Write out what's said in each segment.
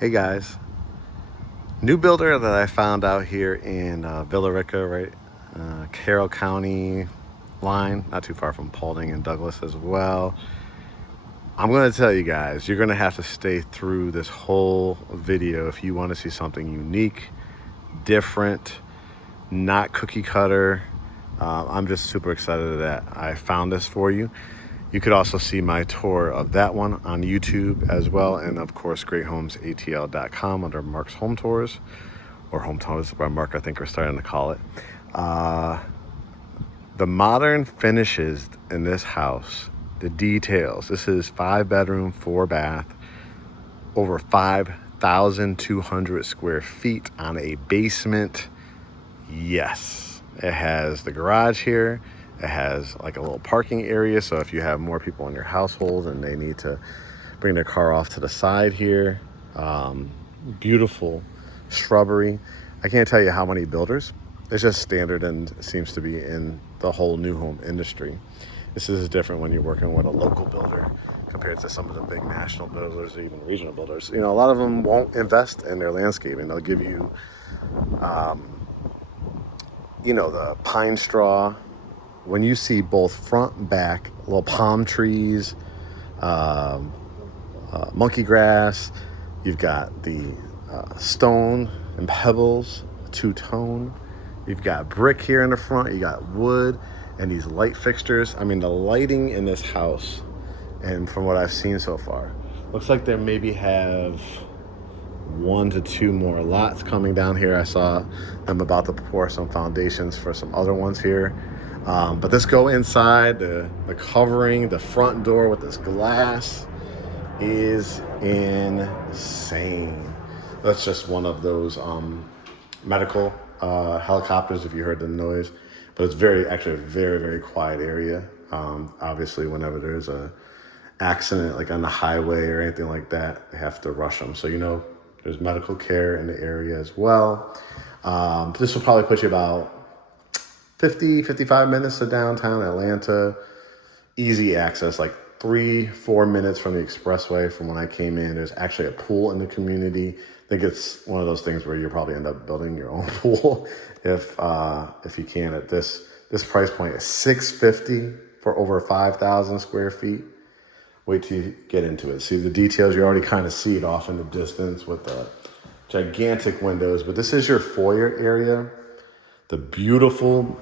Hey guys, new builder that I found out here in Villa Rica, right? Carroll County line, not too far from Paulding and Douglas as well. I'm going to tell you guys, you're going to have to stay through this whole video if you want to see something unique, different, not cookie cutter. I'm just super excited that I found this for you. You could also see my tour of that one on YouTube as well, and of course GreatHomesATL.com under Mark's Home Tours, or Home Tours by Mark, I think we're starting to call it. The modern finishes in this house, the details. This is 5-bedroom, 4-bath, over 5,200 square feet on a basement. Yes, it has the garage here. It has like a little parking area, so if you have more people in your household and they need to bring their car off to the side here. Beautiful shrubbery. I can't tell you how many builders. It's just standard and seems to be in the whole new home industry. This is different when you're working with a local builder compared to some of the big national builders or even regional builders. You know, a lot of them won't invest in their landscaping. They'll give you, the pine straw. When you see both front and back, little palm trees, monkey grass, you've got the stone and pebbles, two-tone. You've got brick here in the front, you got wood, and these light fixtures. I mean, the lighting in this house, and from what I've seen so far, looks like they maybe have 1 to 2 more lots coming down here. I saw them about to pour some foundations for some other ones here. But let's go inside. The covering, the front door with this glass is insane. That's just one of those medical helicopters, if you heard the noise. But it's actually a very, very quiet area. Obviously, whenever there's a accident, like on the highway or anything like that, they have to rush them. So, there's medical care in the area as well. This will probably put you about 55 minutes to downtown Atlanta. Easy access, like 3-4 minutes from the expressway from when I came in. There's actually a pool in the community. I think it's one of those things where you'll probably end up building your own pool if you can. At this price point is $650 for over 5,000 square feet. Wait till you get into it. See the details. You already kind of see it off in the distance with the gigantic windows. But this is your foyer area. The beautiful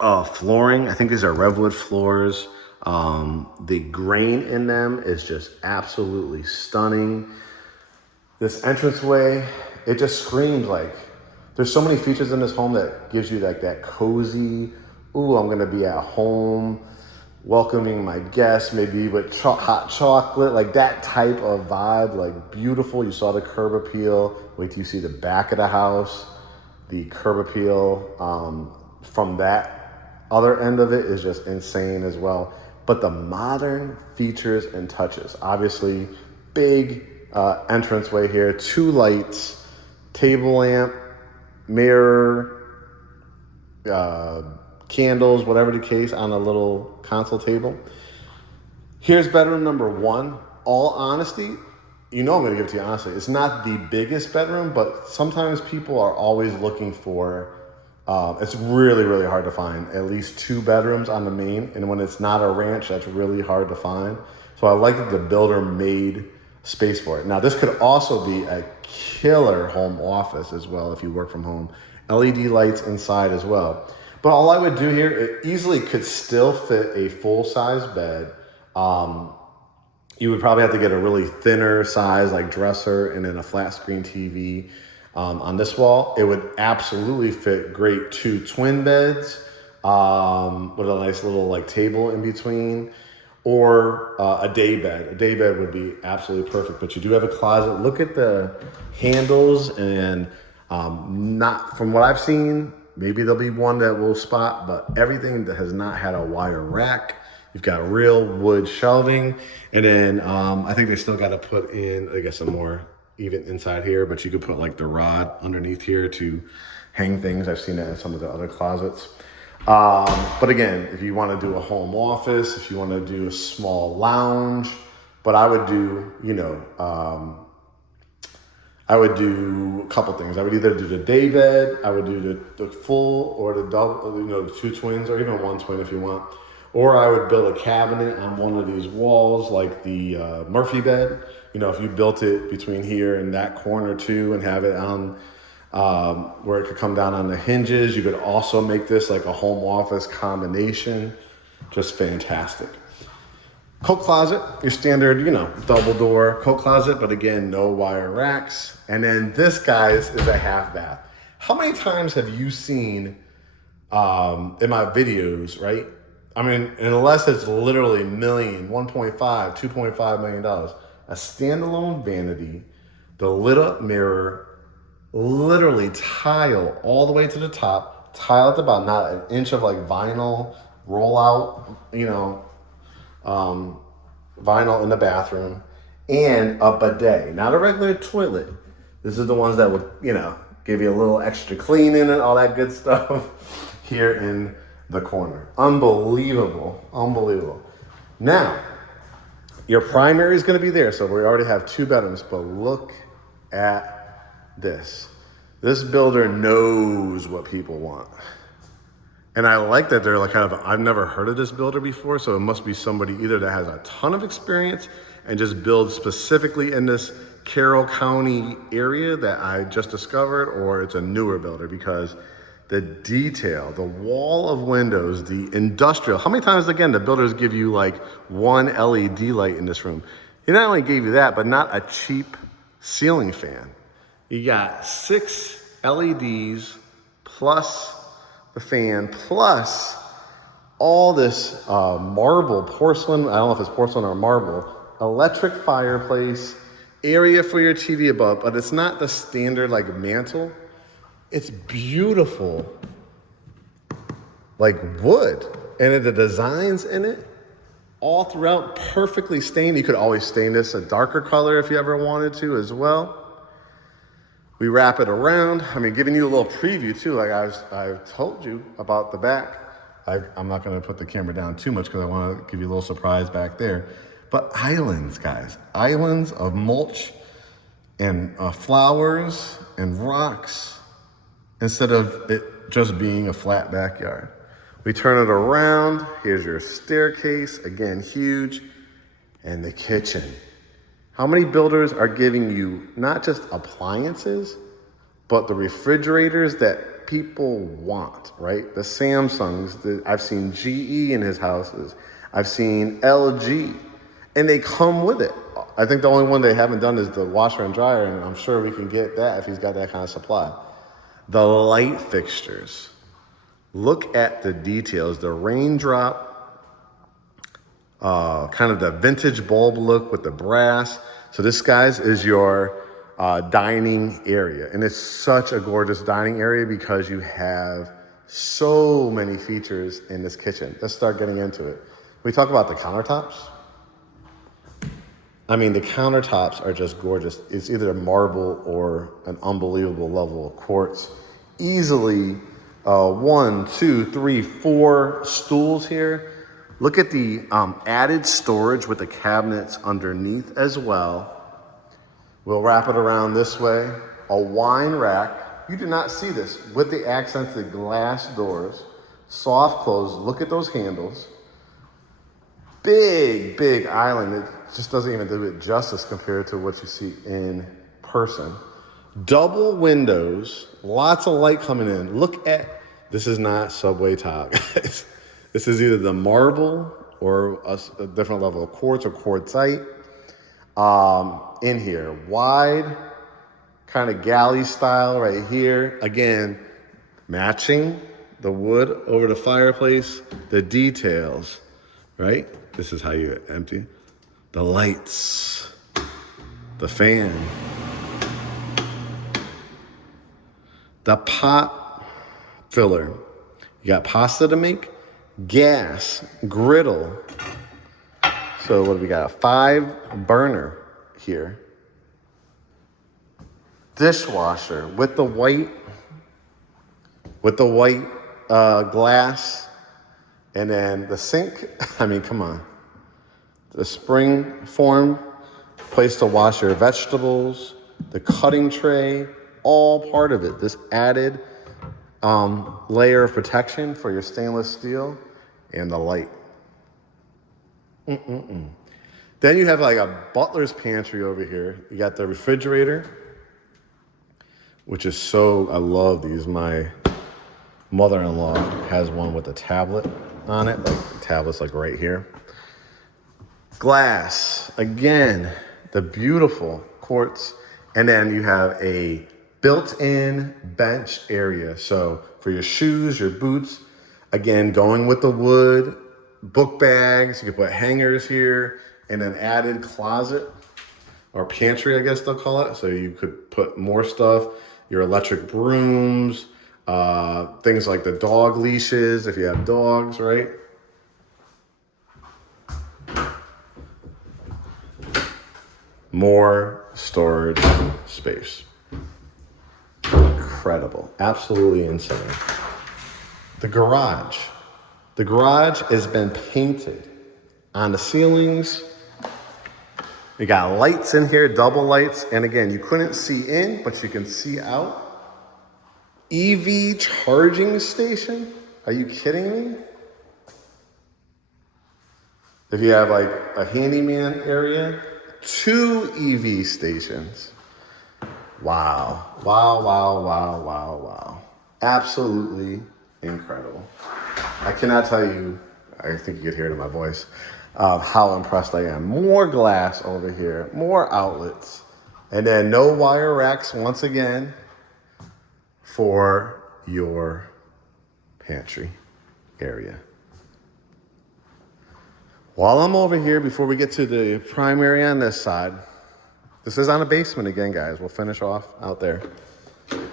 flooring. I think these are Revwood floors. The grain in them is just absolutely stunning. This entranceway, it just screams like, there's so many features in this home that gives you like that cozy, ooh, I'm gonna be at home, welcoming my guests, maybe with hot chocolate, like that type of vibe, like beautiful. You saw the curb appeal. Wait till you see the back of the house. The curb appeal from that other end of it is just insane as well. But the modern features and touches, obviously big entranceway here, 2 lights, table lamp, mirror, candles, whatever the case, on a little console table. Here's bedroom number 1. All honesty, I'm going to give it to you honestly. It's not the biggest bedroom, but sometimes people are always looking for, it's really, really hard to find at least 2 bedrooms on the main. And when it's not a ranch, that's really hard to find. So I like that the builder made space for it. Now, this could also be a killer home office as well if you work from home. LED lights inside as well. But all I would do here, it easily could still fit a full-size bed. You would probably have to get a really thinner size like dresser and then a flat screen TV on this wall. It would absolutely fit great 2 twin beds with a nice little like table in between, or a day bed. A day bed would be absolutely perfect, but you do have a closet. Look at the handles, and not from what I've seen, maybe there'll be one that will spot, but everything that has not had a wire rack. You've got real wood shelving, and then I think they still got to put in, I guess, some more even inside here, but you could put like the rod underneath here to hang things. I've seen that in some of the other closets. But again, if you want to do a home office, if you want to do a small lounge, but I would do, I would do a couple things. I would either do the day bed, I would do the full or the double, the two twins, or even one twin if you want. Or I would build a cabinet on one of these walls, like the Murphy bed. If you built it between here and that corner too, and have it on where it could come down on the hinges. You could also make this like a home office combination. Just fantastic. Coat closet, your standard, double door coat closet, but again, no wire racks. And then this, guys, is a half bath. How many times have you seen in my videos, right? I mean, unless it's literally million, 1.5, $2.5 million, a standalone vanity, the lit up mirror, literally tile all the way to the top, tile at the bottom, not an inch of like vinyl rollout, vinyl in the bathroom, and a bidet, not a regular toilet. This is the ones that would, give you a little extra cleaning and all that good stuff here in the corner. Unbelievable. Now, your primary is going to be there, so we already have 2 bedrooms, but look at this. This builder knows what people want. And I like that they're like I've never heard of this builder before, so it must be somebody either that has a ton of experience and just builds specifically in this Carroll County area that I just discovered, or it's a newer builder, because the detail, the wall of windows, the industrial, how many times again the builders give you like one LED light in this room? He not only gave you that, but not a cheap ceiling fan. You got 6 LEDs plus the fan, plus all this marble, porcelain, I don't know if it's porcelain or marble, electric fireplace, area for your TV above, but it's not the standard like mantle. It's beautiful, like wood. And the designs in it, all throughout, perfectly stained. You could always stain this a darker color if you ever wanted to as well. We wrap it around. Giving you a little preview too, like I've told you about the back. I'm not gonna put the camera down too much because I wanna give you a little surprise back there. But islands, guys. Islands of mulch and flowers and rocks instead of it just being a flat backyard. We turn it around. Here's your staircase, again, huge. And the kitchen. How many builders are giving you not just appliances, but the refrigerators that people want, right? The Samsungs, I've seen GE in his houses. I've seen LG, and they come with it. I think the only one they haven't done is the washer and dryer, and I'm sure we can get that if he's got that kind of supply. The light fixtures. Look at the details, the raindrop, kind of the vintage bulb look with the brass. So this, guys, is your dining area. And it's such a gorgeous dining area because you have so many features in this kitchen. Let's start getting into it. We talk about the countertops. The countertops are just gorgeous. It's either a marble or an unbelievable level of quartz. Easily 1, 2, 3, 4 stools here. Look at the added storage with the cabinets underneath as well. We'll wrap it around this way. A wine rack. You do not see this with the accented glass doors. Soft close. Look at those handles. Big island. It just doesn't even do it justice compared to what you see in person. Double windows. Lots of light coming in. Look at, this is not subway tile, guys. This is either the marble or a different level of quartz or quartzite. In here, wide, kind of galley style right here. Again, matching the wood over the fireplace, the details, right? This is how you empty. The lights, the fan, the pot filler. You got pasta to make, gas, griddle. So what do we got? A 5 burner here. Dishwasher with the white glass. And then the sink. Come on. The spring form place to wash your vegetables. the cutting tray, all part of it. This added layer of protection for your stainless steel and the light. Then you have like a butler's pantry over here. You got the refrigerator, which is so, I love these. My mother-in-law has one with a tablet on it. Like the tablet's like right here. Glass, again, the beautiful quartz. And then you have a built-in bench area. So for your shoes, your boots, again, going with the wood, book bags, you can put hangers here, and an added closet or pantry, I guess they'll call it. So you could put more stuff, your electric brooms, things like the dog leashes, if you have dogs, right? More storage space. Incredible, absolutely insane. The garage. The garage has been painted on the ceilings. We got lights in here, double lights. And again, you couldn't see in, but you can see out. EV charging station? Are you kidding me? If you have like a handyman area, 2 EV stations. Wow. Wow, wow, wow, wow, wow. Absolutely incredible. I cannot tell you, I think you could hear it in my voice, how impressed I am. More glass over here, more outlets, and then no wire racks once again for your pantry area. While I'm over here, before we get to the primary on this side, this is on a basement again, guys. We'll finish off out there.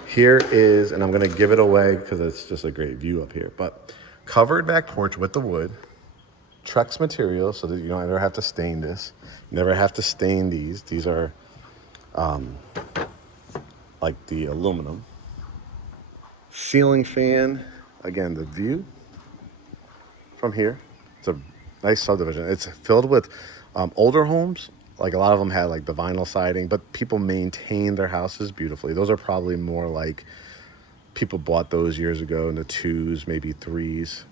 Here is, and I'm gonna give it away because it's just a great view up here, but covered back porch with the wood, Trex material so that you don't ever have to stain this. You never have to stain these. These are like the aluminum. Ceiling fan, again, the view from here. It's a nice subdivision. It's filled with older homes. Like a lot of them had like the vinyl siding, but people maintain their houses beautifully. Those are probably more like people bought those years ago in the 2s, maybe 3s.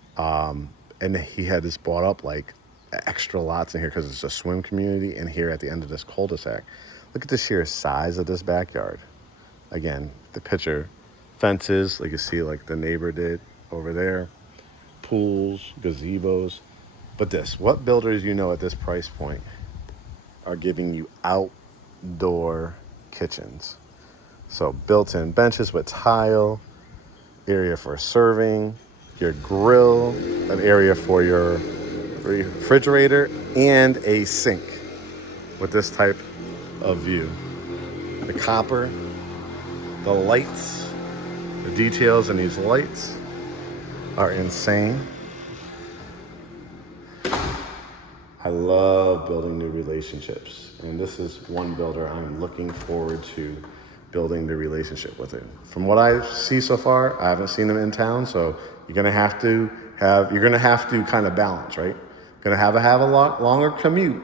And he had this bought up like extra lots in here because it's a swim community. And here at the end of this cul-de-sac, look at the sheer size of this backyard. Again, the picture, fences, like you see like the neighbor did over there, pools, gazebos. But this, what builders you know at this price point are giving you outdoor kitchens? So built-in benches with tile, area for serving, your grill, an area for your refrigerator, and a sink with this type of view. The copper, the lights, the details in these lights are insane. I love building new relationships, and this is one builder I'm looking forward to building the relationship with it. From what I see so far, I haven't seen them in town, so you're gonna have to kind of balance, right? Gonna have a lot longer commute,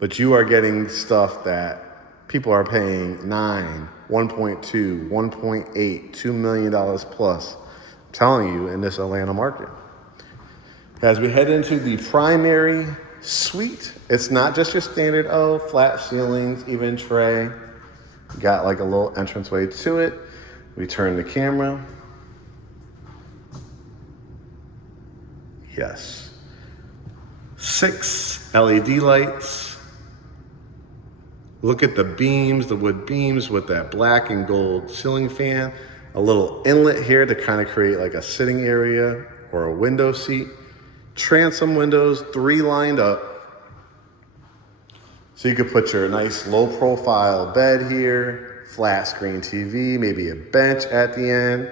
but you are getting stuff that people are paying $9, $1.2, $1.8, $2 million plus. I'm telling you, in this Atlanta market. As we head into the primary suite, it's not just your standard, flat ceilings, even tray. Got like a little entranceway to it. We turn the camera. Yes. 6 LED lights. Look at the beams, the wood beams with that black and gold ceiling fan. A little inlet here to kind of create like a sitting area or a window seat. Transom windows, 3 lined up. So you could put your nice low profile bed here, flat screen TV, maybe a bench at the end.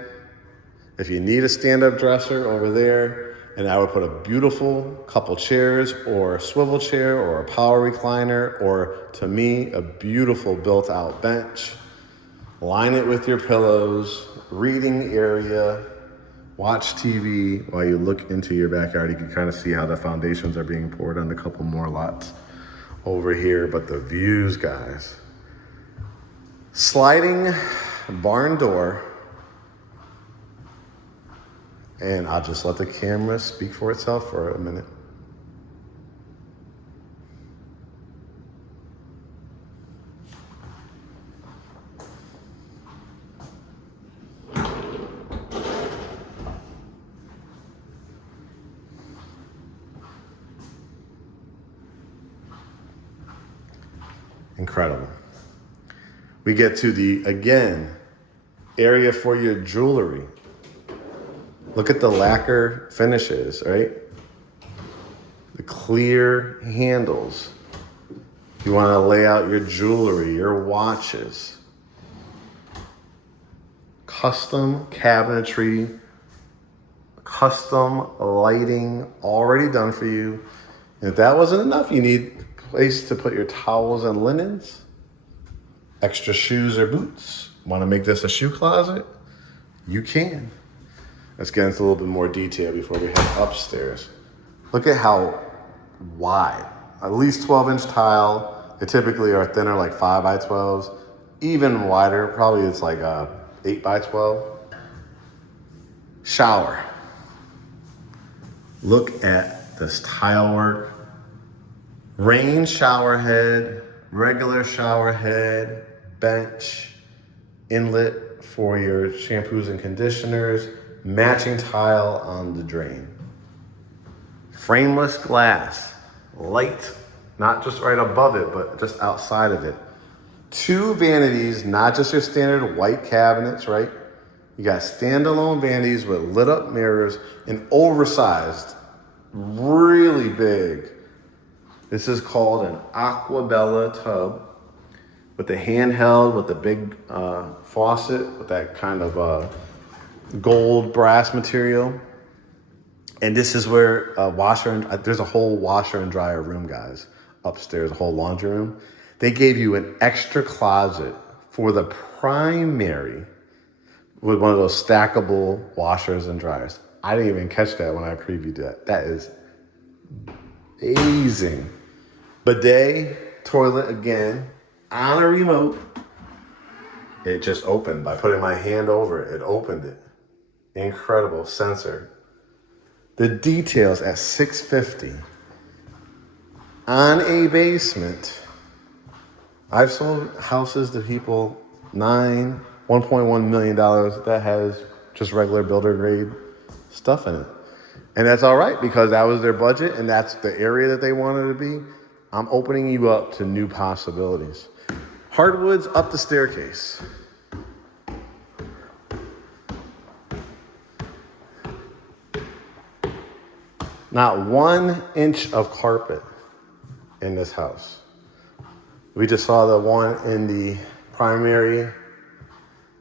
If you need a stand-up dresser over there, and I would put a beautiful couple chairs or a swivel chair or a power recliner, or to me, a beautiful built out bench. Line it with your pillows, reading area, watch TV while you look into your backyard. You can kind of see how the foundations are being poured on a couple more lots over here, but the views, guys. Sliding barn door. And I'll just let the camera speak for itself for a minute. Incredible. We get to the, again, area for your jewelry. Look at the lacquer finishes, right? The clear handles. You want to lay out your jewelry, your watches. Custom cabinetry, custom lighting already done for you. And if that wasn't enough, you need a place to put your towels and linens, extra shoes or boots. Want to make this a shoe closet? You can. Let's get into a little bit more detail before we head upstairs. Look at how wide, at least 12-inch tile. They typically are thinner, like 5x12s. Even wider, probably it's like 8x12. Shower. Look at this tile work. Rain shower head, regular shower head, bench, inlet for your shampoos and conditioners, matching tile on the drain. Frameless glass, light, not just right above it, but just outside of it. 2 vanities, not just your standard white cabinets, right? You got standalone vanities with lit up mirrors and oversized, really big. This is called an Aquabella tub with the handheld, with the big faucet, with that kind of gold brass material. And this is where there's a whole washer and dryer room, guys, upstairs, a whole laundry room. They gave you an extra closet for the primary with one of those stackable washers and dryers. I didn't even catch that when I previewed that. That is amazing. Bidet, toilet again, on a remote. It just opened by putting my hand over it. It opened it. Incredible sensor. The details at $650 on a basement. I've sold houses to people $1.1 million that has just regular builder grade stuff in it. And that's all right because that was their budget and that's the area that they wanted to be. I'm opening you up to new possibilities. Hardwoods up the staircase. Not 1 inch of carpet in this house. We just saw the one in the primary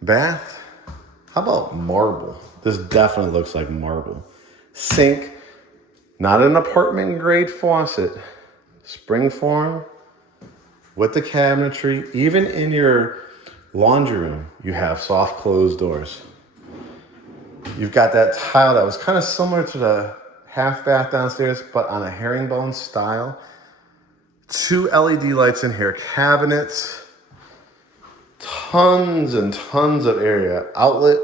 bath. How about marble? This definitely looks like marble. Sink, not an apartment grade faucet. Spring form with the cabinetry. Even in your laundry room, you have soft closed doors. You've got that tile that was kind of similar to the half bath downstairs, but on a herringbone style. 2 LED lights in here, cabinets, tons and tons of area. Outlet.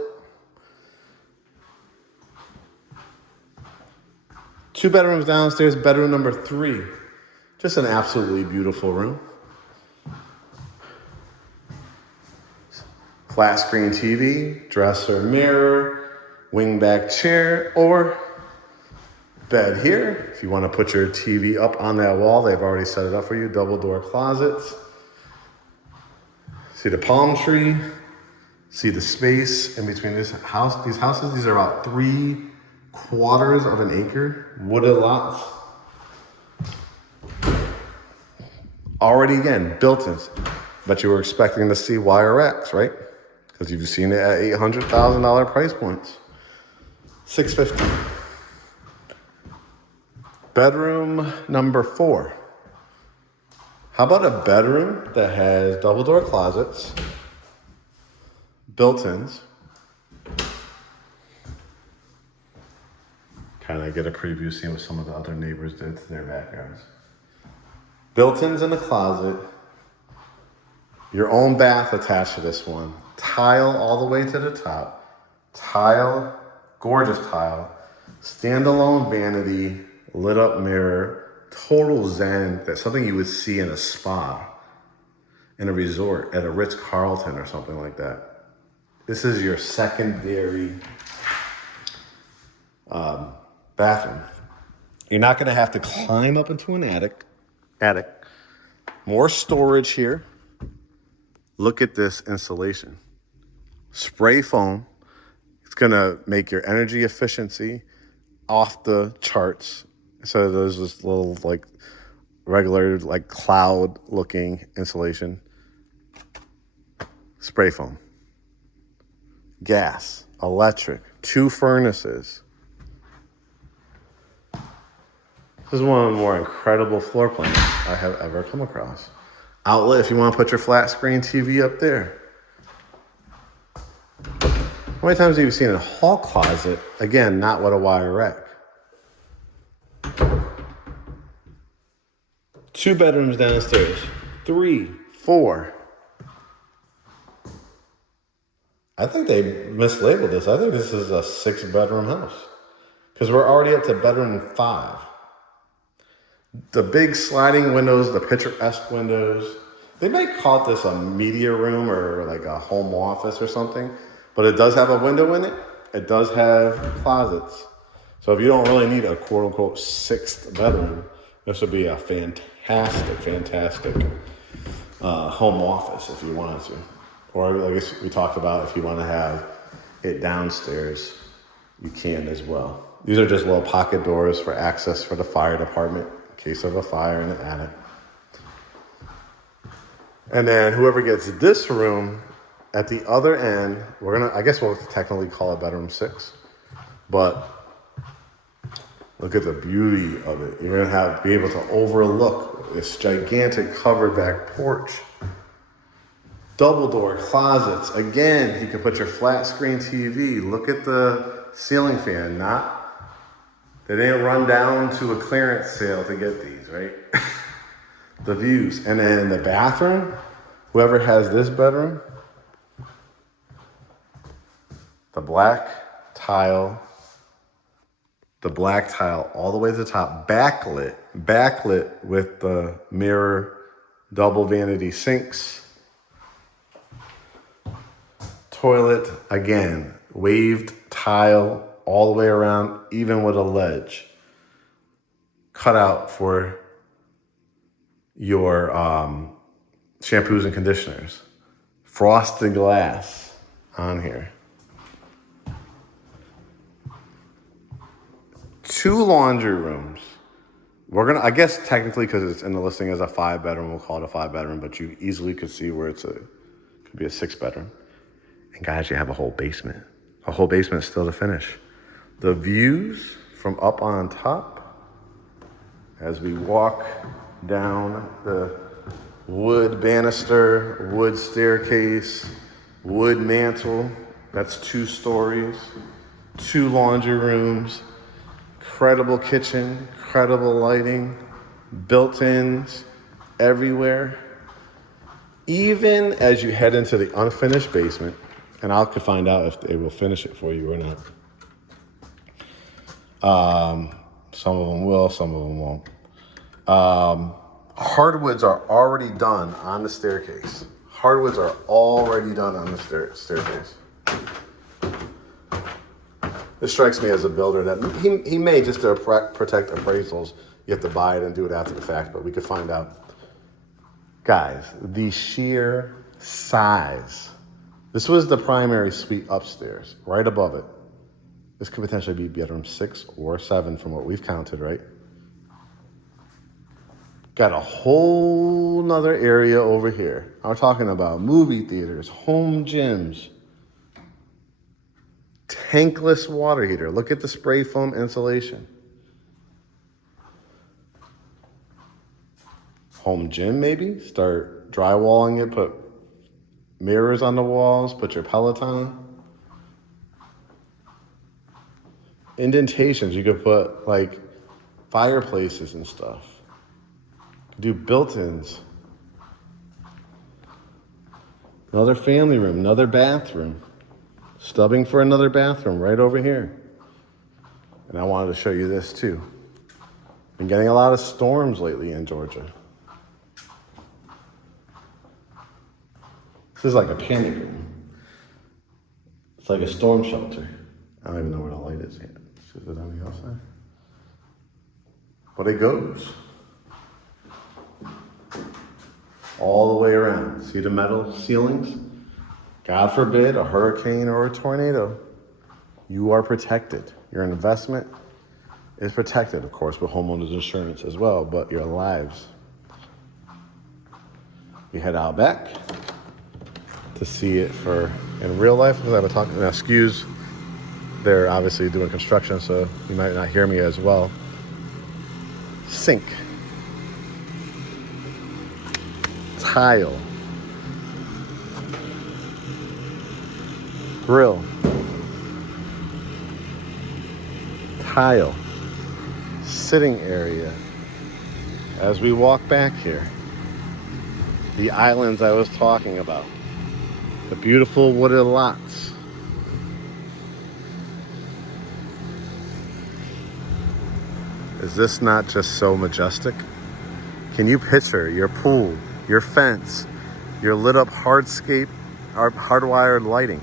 2 bedrooms downstairs, bedroom number 3. Just an absolutely beautiful room. Flat screen TV, dresser, mirror, wingback chair, or bed here. If you want to put your TV up on that wall, they've already set it up for you. Double door closets. See the palm tree. See the space in between this house. These houses, these are about 3/4 of an acre. Wooded lots. Already, again, built-ins. But you were expecting to see wire racks, right? Because you've seen it at $800,000 price points. $650. Bedroom number 4. How about a bedroom that has double door closets, built-ins. Kind of get a preview, see what some of the other neighbors did to their backyards. Built-ins in the closet. Your own bath attached to this one. Tile all the way to the top. Tile, gorgeous tile. Standalone vanity, lit up mirror. Total zen. That's something you would see in a spa, in a resort, at a Ritz-Carlton or something like that. This is your secondary bathroom. You're not gonna have to climb up into an attic. More storage here. Look at this insulation. Spray foam. It's gonna make your energy efficiency off the charts. So there's this little like regular like cloud looking insulation. Spray foam. Gas, electric, 2 furnaces. This is one of the more incredible floor plans I have ever come across. Outlet if you want to put your flat screen TV up there. How many times have you seen a hall closet? Again, not with a wire rack. 2 bedrooms downstairs. 3, 4. I think they mislabeled this. I think this is a 6-bedroom house because we're already up to bedroom 5. The big sliding windows, the picturesque windows. They may call this a media room or like a home office or something, but it does have a window in it. It does have closets. So if you don't really need a quote unquote 6th bedroom, this would be a fantastic home office if you wanted to. Or I guess we talked about if you want to have it downstairs, you can as well. These are just little pocket doors for access for the fire department in case of a fire in the attic. And then whoever gets this room at the other end, I guess we'll technically call it bedroom 6, but look at the beauty of it. You're gonna be able to overlook this gigantic covered back porch. Double door closets. Again, you can put your flat screen TV. Look at the ceiling fan. They didn't run down to a clearance sale to get these, right? The views. And then the bathroom, whoever has this bedroom, the black tile all the way to the top, backlit with the mirror, double vanity sinks. Toilet, again, waved tile all the way around, even with a ledge. Cut out for your shampoos and conditioners. Frosted glass on here. 2 laundry rooms. I guess technically because it's in the listing as a 5-bedroom, we'll call it a 5-bedroom, but you easily could see where could be a 6-bedroom. And guys, you have a whole basement. A whole basement still to finish. The views from up on top as we walk down the wood banister, wood staircase, wood mantle. That's 2 stories, 2 laundry rooms, incredible kitchen, incredible lighting, built-ins everywhere. Even as you head into the unfinished basement, and I could find out if they will finish it for you or not. Some of them will, some of them won't. Hardwoods are already done on the staircase. Staircase. This strikes me as a builder that he may just to protect appraisals. You have to buy it and do it after the fact, but we could find out. Guys, the sheer size. This was the primary suite upstairs, right above it. This could potentially be bedroom 6 or 7 from what we've counted, right? Got a whole nother area over here. I'm talking about movie theaters, home gyms, tankless water heater. Look at the spray foam insulation. Home gym maybe? Start drywalling it, put mirrors on the walls, put your Peloton. Indentations, you could put like fireplaces and stuff. Do built-ins. Another family room, another bathroom. Stubbing for another bathroom right over here. And I wanted to show you this too. Been getting a lot of storms lately in Georgia. This is like a panic room. It's like a storm shelter. I don't even know where the light is yet. Is it on the outside? But it goes all the way around. See the metal ceilings? God forbid a hurricane or a tornado. You are protected. Your investment is protected, of course, with homeowners insurance as well, but your lives. We head out back to see it in real life, because I've been talking, now excuse, they're obviously doing construction, so you might not hear me as well. Sink. Tile. Grill. Tile. Sitting area. As we walk back here, the islands I was talking about. The beautiful wooded lots. Is this not just so majestic? Can you picture your pool, your fence, your lit up hardscape, hardwired lighting?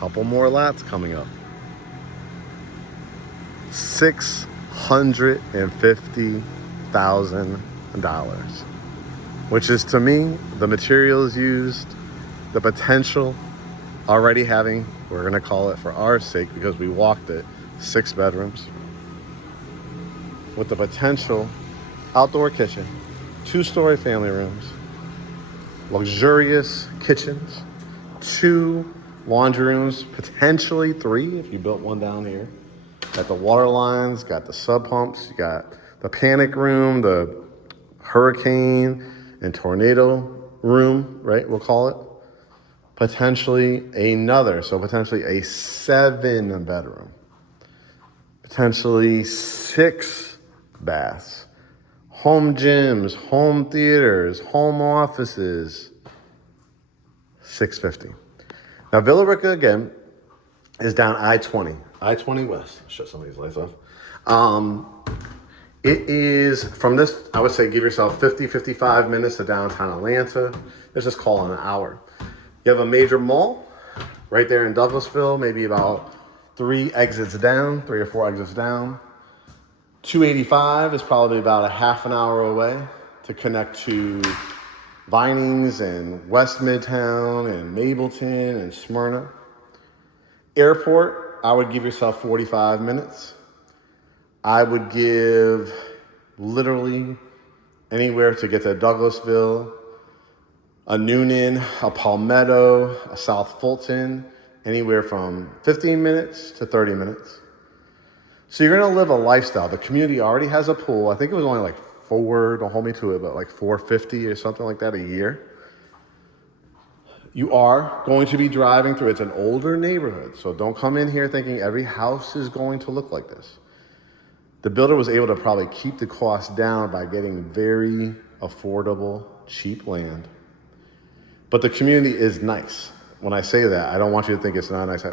Couple more lots coming up. $650,000, which is, to me, the materials used, the potential, already having, we're gonna call it for our sake because we walked it, 6 bedrooms, with the potential outdoor kitchen, 2-story family rooms, luxurious kitchens, 2 laundry rooms, potentially 3 if you built one down here. Got the water lines, got the sub pumps, you got the panic room, the hurricane and tornado room, right? We'll call it. Potentially potentially a 7 bedroom, potentially 6 baths, home gyms, home theaters, home offices. $650,000. Now Villa Rica again is down I-20 West. Shut some of these lights off. It is from this, I would say give yourself 55 minutes to downtown Atlanta. Let's just call it an hour. You have a major mall right there in Douglasville, maybe about 3 or 4 exits down. 285 is probably about a half an hour away to connect to Vinings and West Midtown and Mableton and Smyrna. Airport, I would give yourself 45 minutes. I would give literally anywhere to get to Douglasville, a Noonan, a Palmetto, a South Fulton, anywhere from 15 minutes to 30 minutes. So you're gonna live a lifestyle. The community already has a pool. I think it was only like don't hold me to it, but like $450 or something like that a year. You are going to be driving through, it's an older neighborhood, so don't come in here thinking every house is going to look like this. The builder was able to probably keep the cost down by getting very affordable, cheap land. But the community is nice. When I say that, I don't want you to think it's not nice.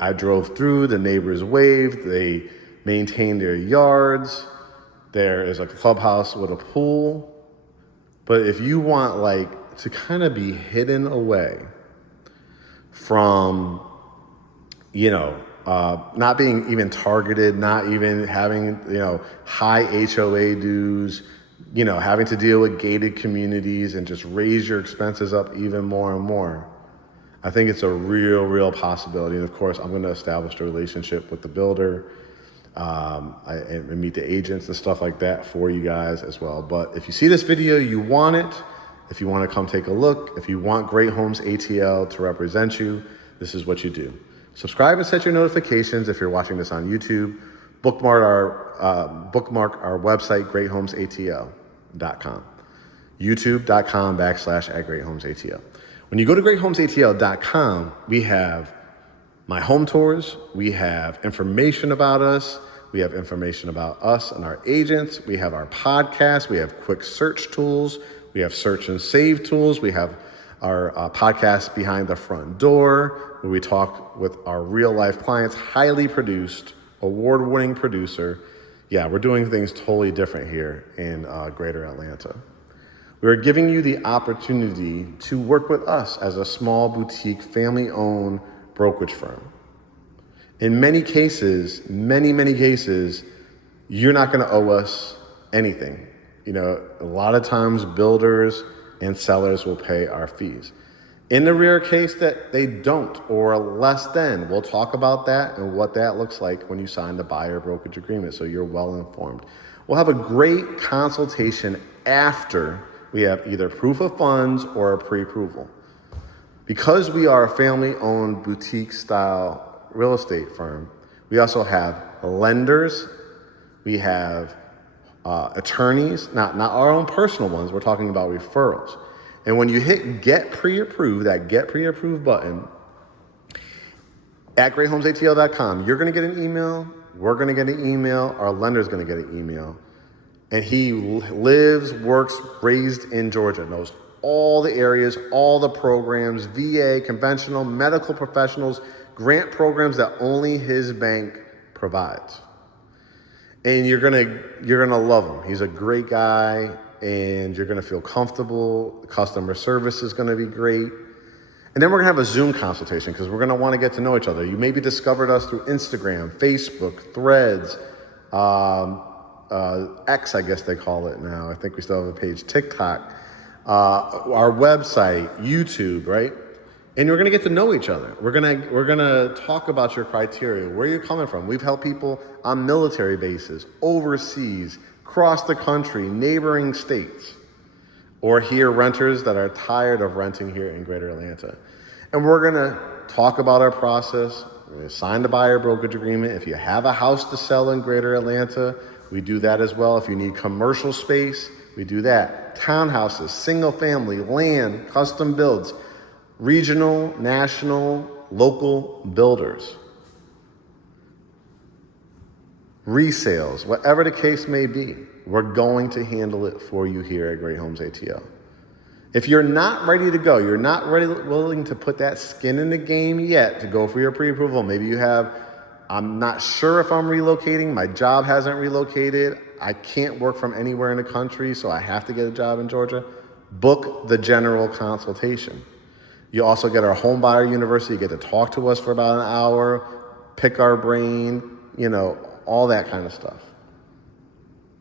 I drove through, the neighbors waved, they maintained their yards. There is a clubhouse with a pool. But if you want like to kind of be hidden away from, not being even targeted, not even having, high HOA dues, having to deal with gated communities and just raise your expenses up even more and more. I think it's a real possibility. And of course, I'm going to establish a relationship with the builder and meet the agents and stuff like that for you guys as well. But if you see this video, you want it. If you want to come take a look, if you want Great Homes ATL to represent you, this is what you do. Subscribe and set your notifications if you're watching this on YouTube. Bookmark our website, GreatHomesATL.com. YouTube.com/@GreatHomesATL. When you go to GreatHomesATL.com, we have my home tours, we have information about us, we have information about us and our agents, we have our podcast, we have quick search tools, we have search and save tools, we have podcast Behind the Front Door, where we talk with our real life clients, highly produced, award-winning producer. Yeah, we're doing things totally different here in Greater Atlanta. We're giving you the opportunity to work with us as a small boutique family-owned brokerage firm. In many cases, many cases, you're not going to owe us anything. You know, a lot of times builders and sellers will pay our fees. In the rare case that they don't or less than, we'll talk about that and what that looks like when you sign the buyer brokerage agreement so you're well informed. We'll have a great consultation after we have either proof of funds or a pre-approval. Because we are a family-owned boutique-style real estate firm, we also have lenders, we have attorneys, not our own personal ones, we're talking about referrals. And when you hit get pre-approved, that get pre-approved button at GreatHomesATL.com, you're gonna get an email, we're gonna get an email, our lender's gonna get an email. And he lives, works, raised in Georgia, knows all the areas, all the programs, VA, conventional, medical professionals, grant programs that only his bank provides. And you're gonna love him. He's a great guy, and you're gonna feel comfortable. Customer service is gonna be great. And then we're gonna have a Zoom consultation because we're gonna wanna get to know each other. You maybe discovered us through Instagram, Facebook, Threads, X, I guess they call it now. I think we still have a page, TikTok, our website, YouTube, right? And we're gonna get to know each other. We're gonna talk about your criteria, where you're coming from. We've helped people on military bases, overseas, across the country, neighboring states, or here renters that are tired of renting here in Greater Atlanta. And we're gonna talk about our process. We're gonna sign the buyer brokerage agreement. If you have a house to sell in Greater Atlanta, we do that as well. If you need commercial space, we do that. Townhouses, single family, land, custom builds, regional, national, local builders, resales, whatever the case may be, we're going to handle it for you here at Great Homes ATL. If you're not ready to go, you're not willing to put that skin in the game yet to go for your pre-approval, maybe you have, I'm not sure if I'm relocating, my job hasn't relocated, I can't work from anywhere in the country, so I have to get a job in Georgia, book the general consultation. You also get our Home Buyer University, you get to talk to us for about an hour, pick our brain, you know, all that kind of stuff.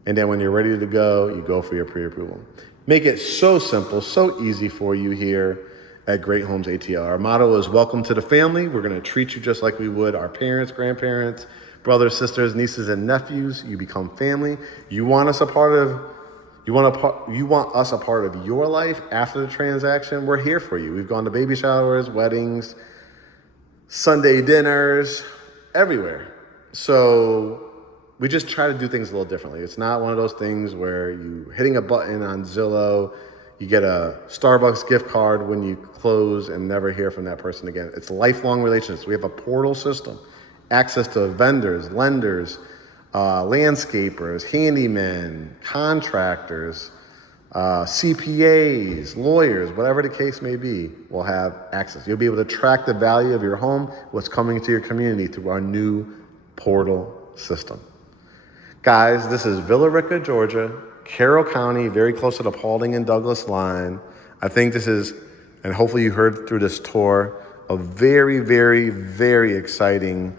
And then when you're ready to go, you go for your pre-approval. Make it so simple, so easy for you here at Great Homes ATL. Our motto is welcome to the family. We're gonna treat you just like we would our parents, grandparents, brothers, sisters, nieces, and nephews. You become family. You want us a part of your life after the transaction, we're here for you. We've gone to baby showers, weddings, Sunday dinners, everywhere. So we just try to do things a little differently. It's not one of those things where you hitting a button on Zillow, you get a Starbucks gift card when you close and never hear from that person again. It's lifelong relationships. We have a portal system, access to vendors, lenders, landscapers, handymen, contractors, CPAs, lawyers, whatever the case may be, will have access. You'll be able to track the value of your home, what's coming to your community through our new portal system. Guys, this is Villa Rica, Georgia, Carroll County, very close to the Paulding and Douglas line. I think this is, and hopefully you heard through this tour, a very, very, very exciting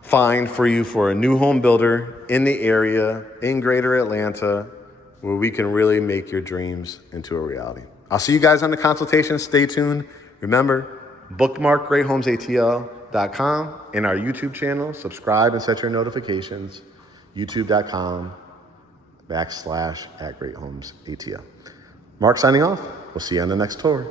find for you for a new home builder in the area, in Greater Atlanta, where we can really make your dreams into a reality. I'll see you guys on the consultation. Stay tuned. Remember, bookmark GreatHomesATL.com and our YouTube channel. Subscribe and set your notifications. YouTube.com/@GreatHomesATL. Mark signing off. We'll see you on the next tour.